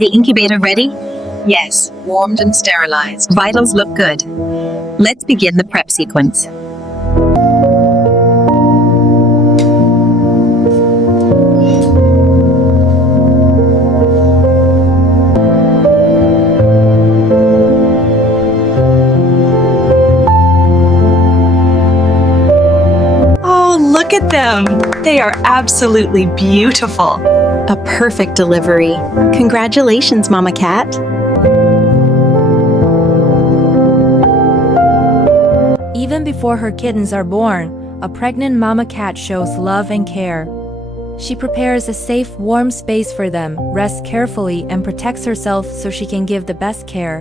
the incubator ready? Yes, warmed and sterilized. Vitals look good. Let's begin the prep sequence. Oh, look at them! They are absolutely beautiful. A perfect delivery. Congratulations, Mama Cat. Even before her kittens are born, a pregnant mama cat shows love and care. She prepares a safe, warm space for them, rests carefully, and protects herself so she can give the best care.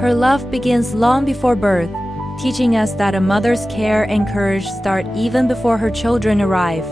Her love begins long before birth, teaching us that a mother's care and courage start even before her children arrive.